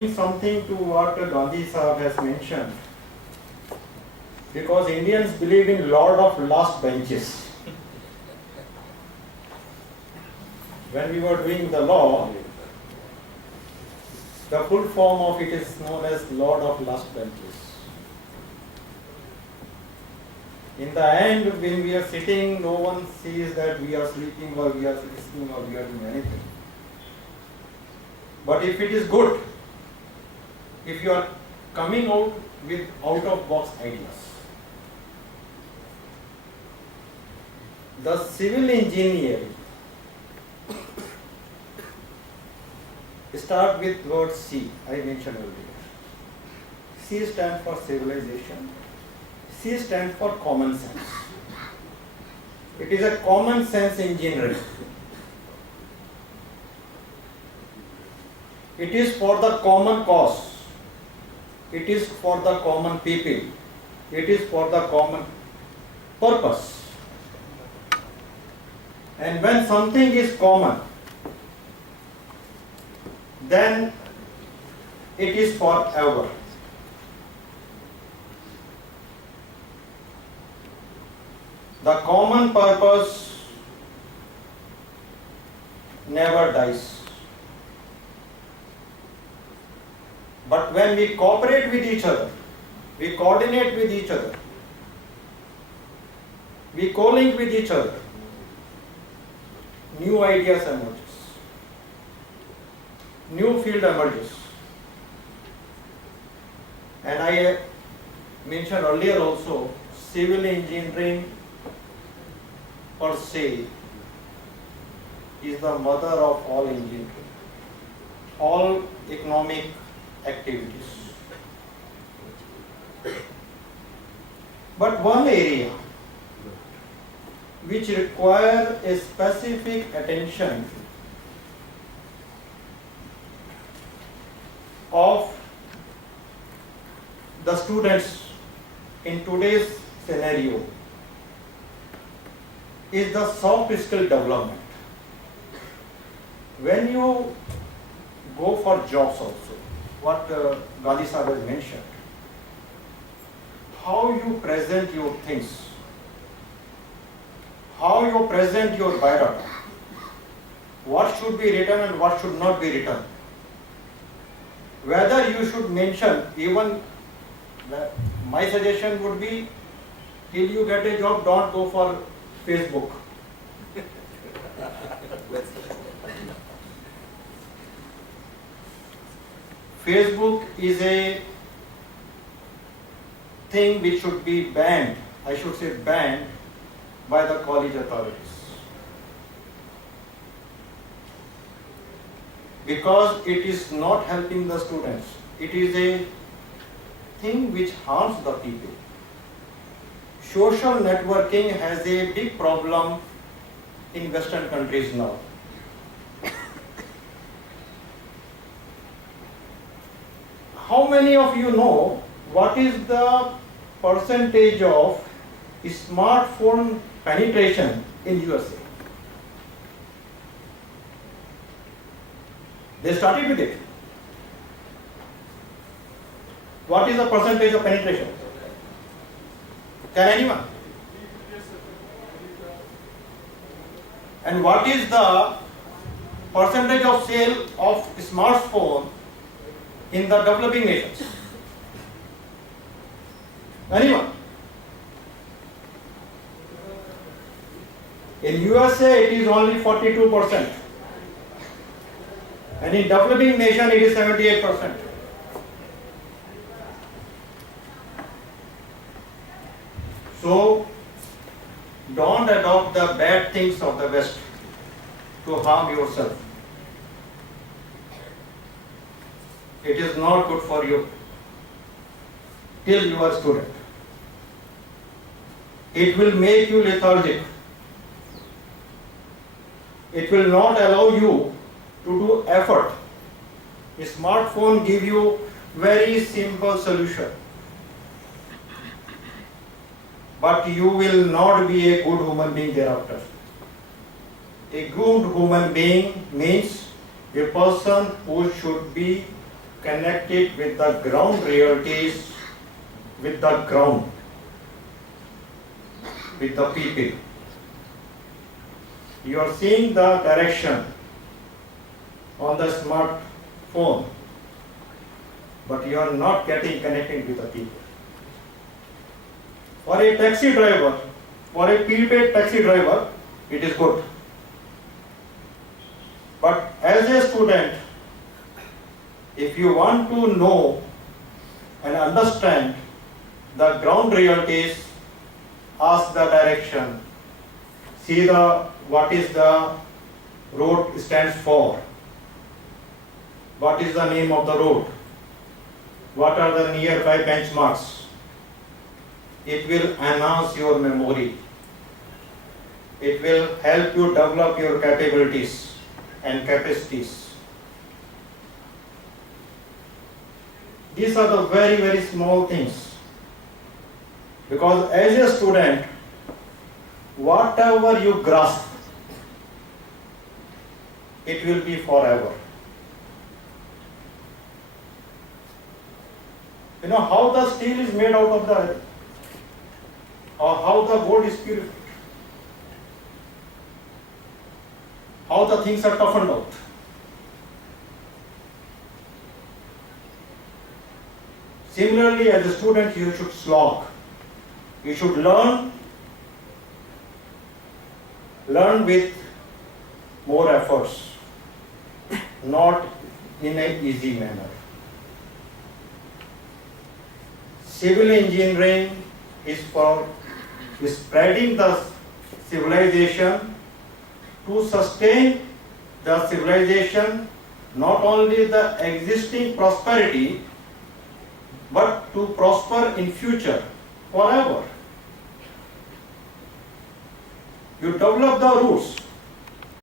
Something to what Gandhi Sahab has mentioned, because Indians believe in Lord of Last Benches. When we were doing the law, the full form of it is known as Lord of Last Benches. In the end, when we are sitting, no one sees that we are sleeping or we are listening or we are doing anything. But if it is good, if you are coming out with out-of-box ideas, the civil engineering start with word C, I mentioned earlier. C stands for civilization, C stands for common sense. It is a common sense engineering. It is for the common cause. It is for the common people. It is for the common purpose. And when something is common, then it is forever. The common purpose never dies. But when we cooperate with each other, we coordinate with each other, we co-link with each other, new ideas emerges, new field emerges. And I mentioned earlier also, civil engineering per se is the mother of all engineering, all economic activities. But one area which require a specific attention of the students in today's scenario is the soft skill development. When you go for jobs also, what Gandhi Sahab has mentioned, how you present your things, how you present your biodata, what should be written and what should not be written, whether you should mention, even my suggestion would be, till you get a job, don't go for Facebook. Facebook is a thing which should be banned, I should say banned, by the college authorities. Because it is not helping the students. It is a thing which harms the people. Social networking has a big problem in Western countries now. How many of you know what is the percentage of smartphone penetration in USA? They started with it. What is the percentage of penetration? Can anyone? And what is the percentage of sale of smartphone in the developing nations? Anyone? In USA it is only 42%. And in developing nation it is 78%. So don't adopt the bad things of the West to harm yourself. It is not good for you till you are a student. It will make you lethargic. It will not allow you to do effort. A smartphone gives you very simple solution. But you will not be a good human being thereafter. A good human being means a person who should be connect it with the ground realities, with the ground, with the people. You are seeing the direction on the smartphone, but you are not getting connected with the people. For a taxi driver, for a prepaid taxi driver, it is good. But as a student, if you want to know and understand the ground realities, ask the direction, see what is the road stands for, what is the name of the road, what are the nearby benchmarks. It will enhance your memory. It will help you develop your capabilities and capacities. These are the very, very small things. Because as a student, whatever you grasp, it will be forever. You know how the steel is made out of the earth, or how the gold is purified, how the things are toughened out. Similarly, as a student, you should slog. You should learn with more efforts, not in an easy manner. Civil engineering is for spreading the civilization, to sustain the civilization, not only the existing prosperity, but to prosper in future forever. You develop the roots,